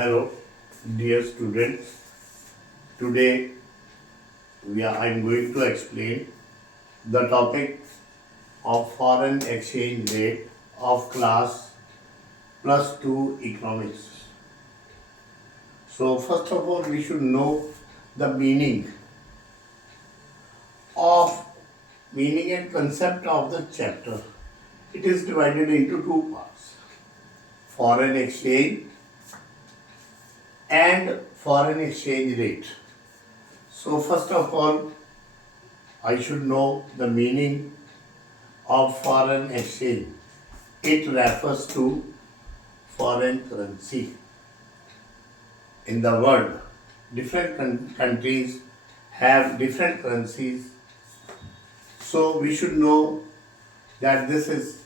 Hello, dear students. Today I'm going to explain the topic of foreign exchange rate of class plus 2 economics. So first of all, we should know the of meaning and concept of the chapter. It is divided into two parts: foreign exchange and foreign exchange rate. So first of all, I should know the meaning of foreign exchange. It refers to foreign currency. In the world, different countries have different currencies. So we should know that this is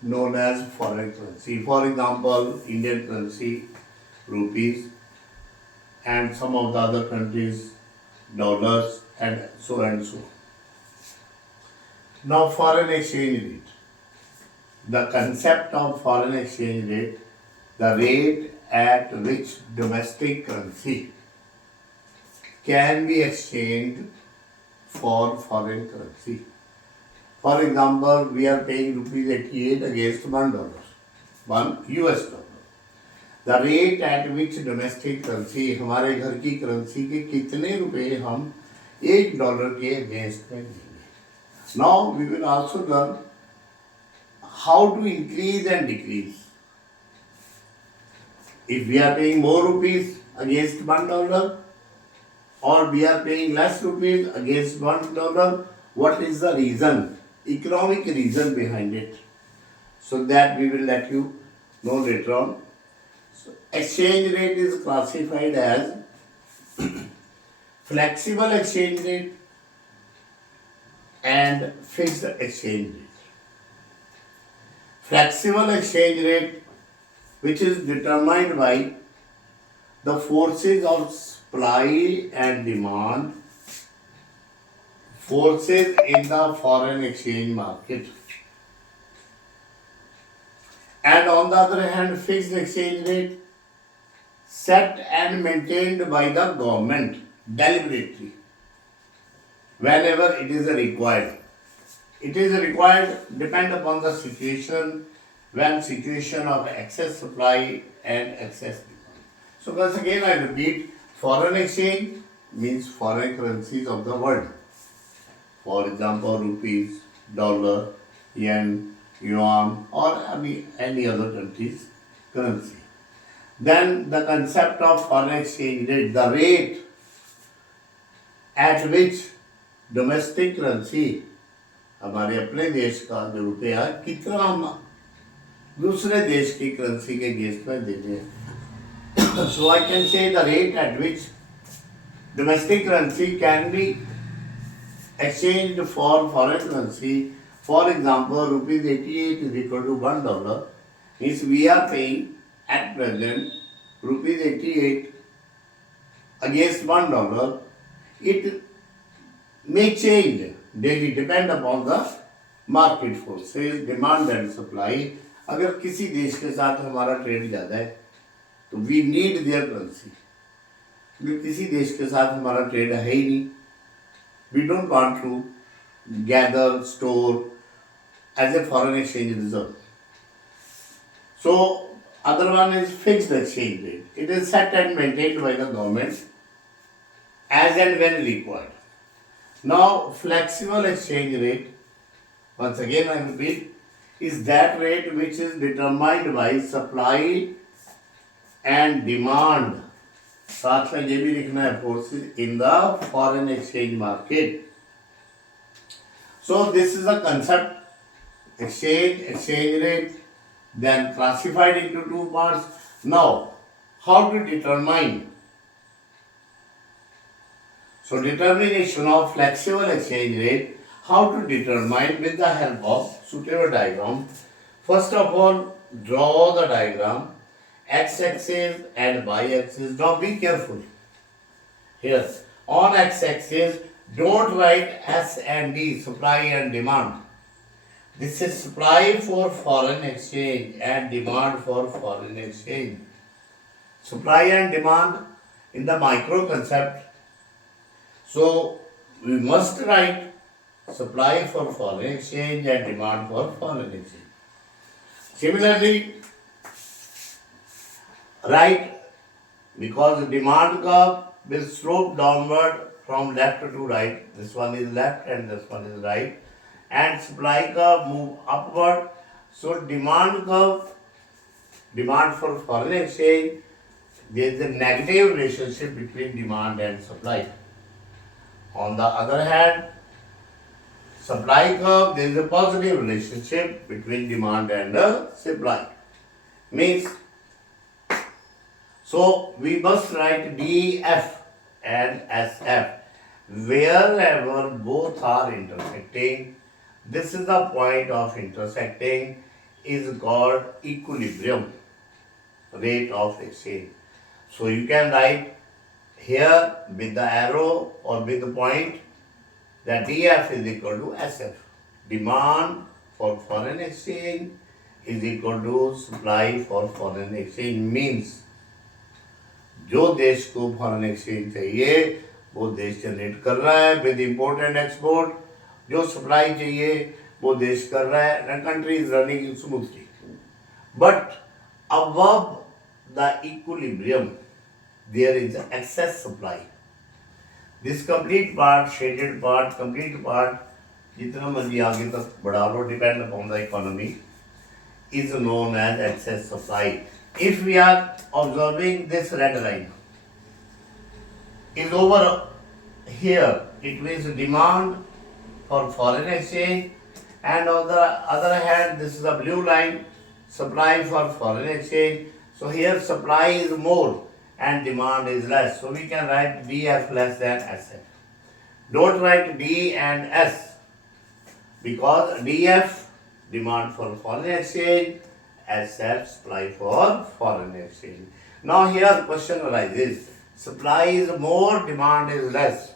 known as foreign currency. For example, Indian currency, rupees, and some of the other countries, dollars, and so and so. Now, foreign exchange rate. The concept of foreign exchange rate, the rate at which domestic currency can be exchanged for foreign currency. For example, we are paying rupees 88 against $1, $1 US. The rate at which domestic currency, हमारे घर की currency के कितने रुपए हम $1 के against में देंगे. Now we will also learn how to increase and decrease. If we are paying more rupees against $1 or we are paying less rupees against $1, what is the reason, economic reason behind it? So that we will let you know later on. So exchange rate is classified as flexible exchange rate and fixed exchange rate. Flexible exchange rate, which is determined by the forces of supply and demand, forces in the foreign exchange market. And on the other hand, fixed exchange rate set and maintained by the government deliberately whenever it is required. It is required depend upon the situation, when situation of excess supply and excess demand. So once again I repeat, foreign exchange means foreign currencies of the world. For example, rupees, dollar, yen, yuan, or any other country's currency. Then the concept of foreign exchange rate, the rate at which domestic currency, हमारे अपने देश का जो रुपया कितना हम दूसरे देश की करेंसी के अगेंस्ट में दे रहे हैं. So I can say the rate at which domestic currency can be exchanged for foreign currency. For example, rupees 88 is equal to $1. Means we are paying at present rupees 88 against $1. It may change daily, depend upon the market forces, demand and supply. अगर किसी देश के साथ हमारा trade ज़्यादा है तो we need their currency. अगर किसी देश के साथ हमारा ट्रेड है ही नहीं, we don't want to gather store as a foreign exchange reserve. So other one is fixed exchange rate. It is set and maintained by the government as and when required. Now, flexible exchange rate, once again I repeat, is that rate which is determined by supply and demand. साथ में ये भी लिखना है, forces in the foreign exchange market. So this is a concept, exchange rate, then classified into two parts. Now, how to determine? So determination of flexible exchange rate, how to determine with the help of suitable diagram. First of all, draw the diagram, x-axis and y-axis. Now be careful. Here, on x-axis, don't write S and D, supply and demand. This is supply for foreign exchange and demand for foreign exchange. supply and demand in the micro concept. So we must write supply for foreign exchange and demand for foreign exchange. Similarly, write, because demand curve will slope downward from left to right. This one is left and this one is right. And supply curve move upward. So demand curve, demand for foreign exchange, there is a negative relationship between demand and supply. On the other hand, supply curve, there is a positive relationship between demand and supply. Means, so we must write DF and SF. Wherever both are intersecting, this is the point of intersecting, is called equilibrium, rate of exchange. So you can write here with the arrow or with the point that DF is equal to SF. Demand for foreign exchange is equal to supply for foreign exchange. Means जो देश को foreign exchange चाहिए वो देश generate कर रहा है with import and export, जो सप्लाई चाहिए वो देश कर रहा है, and country is running smoothly. But above the equilibrium there is excess supply. This complete part, shaded part, complete part, जितना मर्जी आगे तक बढ़ा लो, depend upon the economy, is known as excess supply. If we are observing this red line is over here, it means demand for foreign exchange, and on the other hand this is a blue line, supply for foreign exchange. So here supply is more and demand is less, so we can write DF less than SF. Don't write D and S, because DF demand for foreign exchange, SF supply for foreign exchange. Now here question arises, supply is more, demand is less.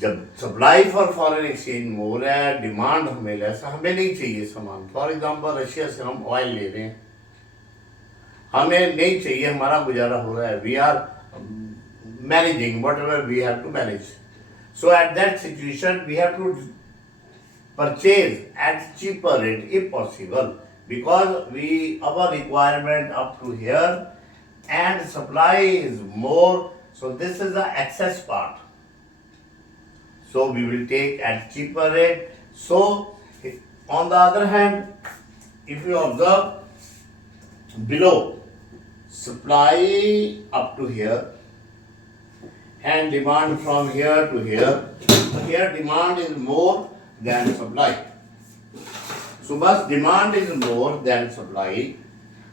जब supply for foreign exchange मोर है, demand हमें less, हमें नहीं चाहिए सामान. For example Russia से हम oil ले रहे हैं, हमें नहीं चाहिए, हमारा गुजारा हो रहा है, we are managing whatever we have to manage. So at that situation we have to purchase at cheaper rate if possible, because our requirement up to here and supply is more, so this is the excess part, so we will take at cheaper rate. So on the other hand, if you observe below, supply up to here and demand from here to here, so here demand is more than supply. So once demand is more than supply,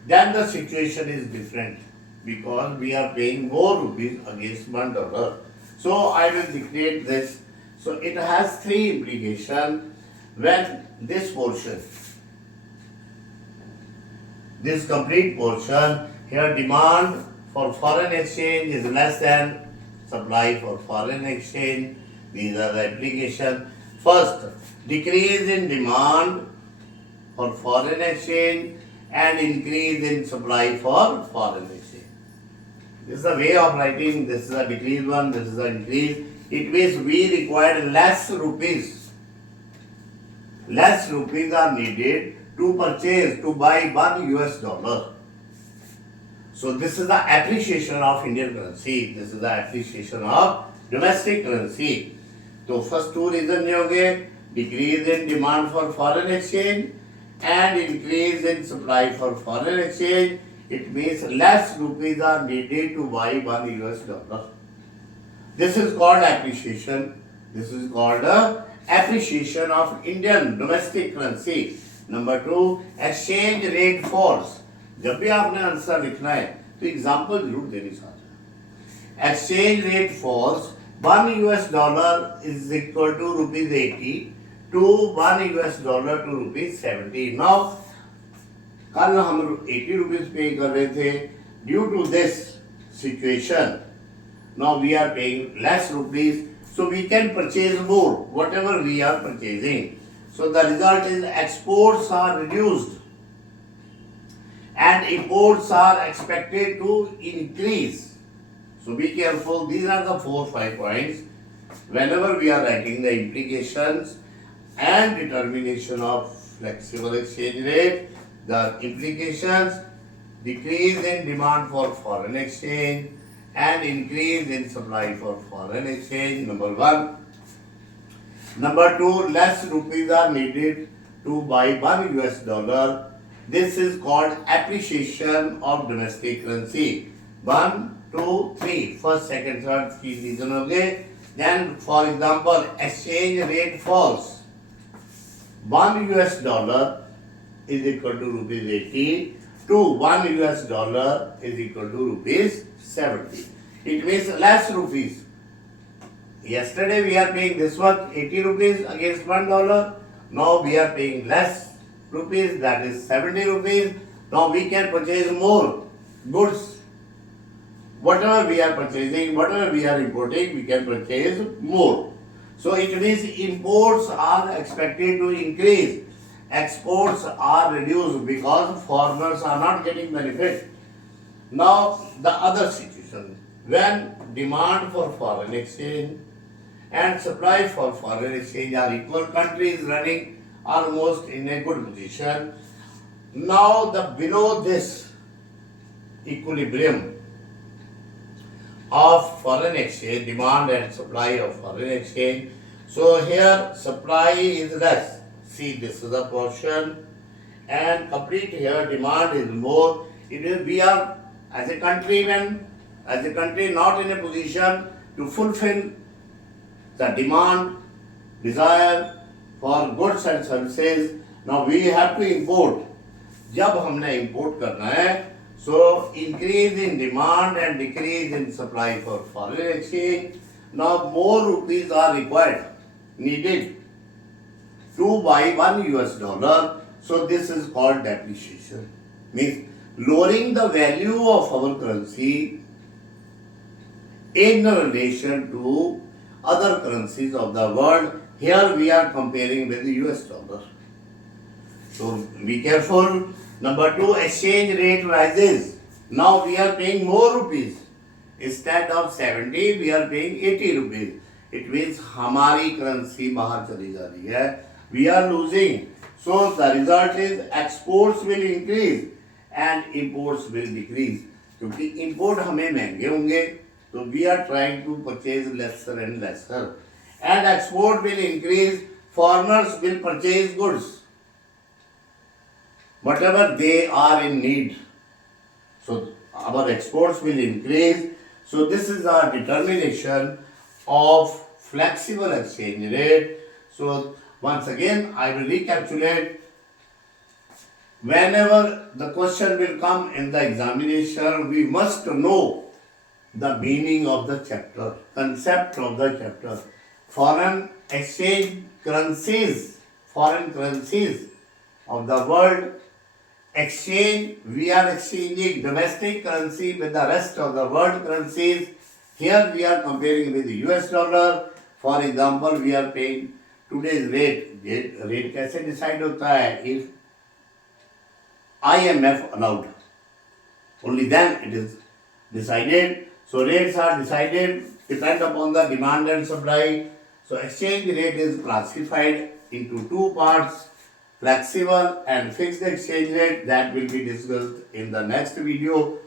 then the situation is different, because we are paying more rupees against $1. So I will dictate this. So it has three implications. When this portion, this complete portion, here demand for foreign exchange is less than supply for foreign exchange. These are the implications. First, decrease in demand for foreign exchange and increase in supply for foreign exchange. This is the way of writing. This is a decrease one, this is an increase. It means we require less rupees. Less rupees are needed to purchase, to buy $1. So this is the appreciation of Indian currency. This is the appreciation of domestic currency. तो first two reason ये हो गए, decrease in demand for foreign exchange and increase in supply for foreign exchange. It means less rupees are needed to buy $1. This is called appreciation. This is called appreciation of Indian domestic currency. Number two, exchange rate falls. जब भी आपने answer लिखना है तो example जरूर देनी चाहिए. Exchange rate falls, $1 is equal to rupees 80 to $1 to rupees 70. Now, कल हम 80 rupees पे कर रहे थे. Due to this situation, now we are paying less rupees, so we can purchase more, whatever we are purchasing. So the result is exports are reduced and imports are expected to increase. So be careful. These are the 4-5 points. Whenever we are writing the implications and determination of flexible exchange rate, the implications: decrease in demand for foreign exchange and increase in supply for foreign exchange, number one. Number two, less rupees are needed to buy $1. This is called appreciation of domestic currency. 1, 2, 3. First, second, third, तीन reason हो गए. Then, for example, exchange rate falls. $1 is equal to rupees 80 to $1 is equal to rupees 70. It means less rupees. Yesterday we are paying this much 80 rupees against $1. Now we are paying less rupees, that is 70 rupees. Now we can purchase more goods. Whatever we are purchasing, whatever we are importing, we can purchase more. So it means imports are expected to increase. Exports are reduced because foreigners are not getting benefit. Now the other situation, when demand for foreign exchange and supply for foreign exchange are equal, country is running almost in a good position. Now the below this equilibrium of foreign exchange, demand and supply of foreign exchange. So here supply is less. See, this is a portion, and complete here demand is more. It is, we are as a country not in a position to fulfill the demand, desire for goods and services. Now we have to import. जब हमने import करना है, so increase in demand and decrease in supply for foreign exchange. Now more rupees are required, needed to buy $1. So this is called depreciation. Means lowering the value of our currency in relation to other currencies of the world. Here we are comparing with the US dollar. So be careful. Number two, exchange rate rises. Now we are paying more rupees. Instead of 70, we are paying 80 rupees. It means हमारी currency बाहर चली जा रही है. We are losing. So the result is exports will increase and imports will decrease. क्योंकि import हमें महंगे होंगे, so we are trying to purchase lesser and lesser. And export will increase. Foreigners will purchase goods, whatever they are in need. So our exports will increase. So this is our determination of flexible exchange rate. So once again, I will recapitulate. Whenever the question will come in the examination, we must know the meaning of the chapter, concept of the chapter. Foreign exchange currencies, foreign currencies of the world. Exchange, we are exchanging domestic currency with the rest of the world currencies. Here we are comparing with the US dollar. For example, we are paying today's rate. Rate कैसे decide होता है? If IMF allowed, only then it is decided. So rates are decided depend upon the demand and supply. So exchange rate is classified into two parts: flexible and fixed exchange rate. That will be discussed in the next video.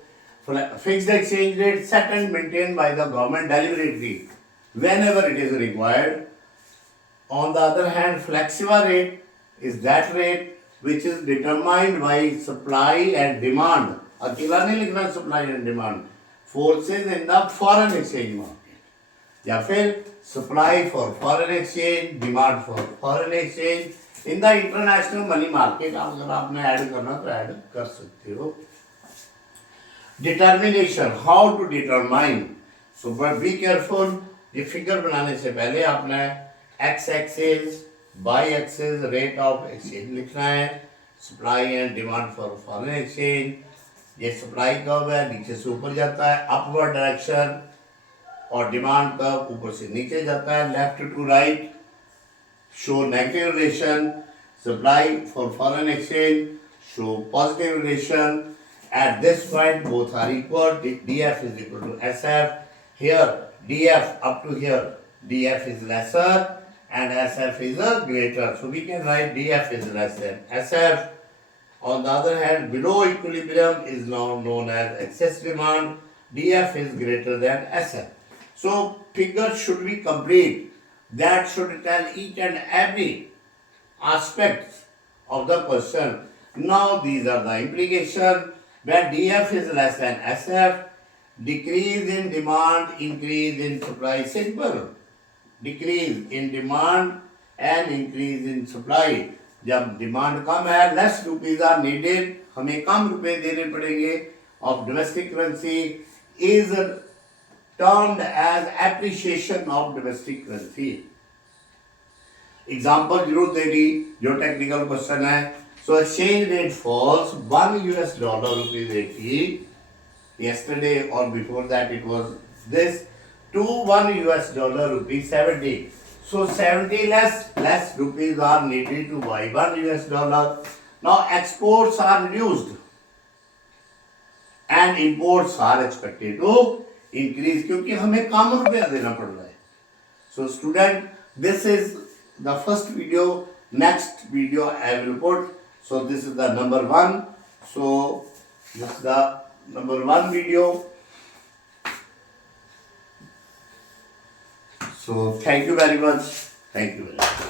Fixed exchange rate set and maintained by the government deliberately whenever it is required. On the other hand, flexible rate is that rate which is determined by supply and demand. अकेला नहीं लिखना supply and demand. Forces in the foreign exchange market. या फिर supply for foreign exchange, demand for foreign exchange. In the international money market, अगर आपने add करना तो add कर सकते हो. Determination, how to determine. So but be careful. ये फिगर बनाने से पहले आपने x axis, y axis rate of exchange लिखना है. Supply and demand for foreign exchange. ये supply कर्व है, नीचे से ऊपर जाता है upward direction, और demand कर्व ऊपर से नीचे जाता है left to right. Show negative relation. Supply for foreign exchange show positive relation. At this point, both are equal. DF is equal to SF. Here, DF up to here, DF is lesser and SF is a greater. So we can write DF is less than SF. On the other hand, below equilibrium is now known as excess demand. DF is greater than SF. So figure should be complete. That should tell each and every aspects of the question. Now these are the implications. When DF is less than SF, decrease in demand, increase in supply. Simple. Decrease in demand and increase in supply. जब demand कम है, less rupees are needed, हमें कम रुपए देने पड़ेंगे, of domestic currency is termed as appreciation of domestic currency. Example जरूर देगी जो technical question है. So exchange rate falls $1 rupees 80 yesterday or before that it was this to $1 rupees 70. So 70 less rupees are needed to buy $1. Now exports are reduced and imports are expected to increase क्योंकि हमें कम रुपया देना पड़ रहा है. So student, this is the first video. Next video I will put. So this is the number 1. So this is the number 1 video. So thank you very much. Thank you very much.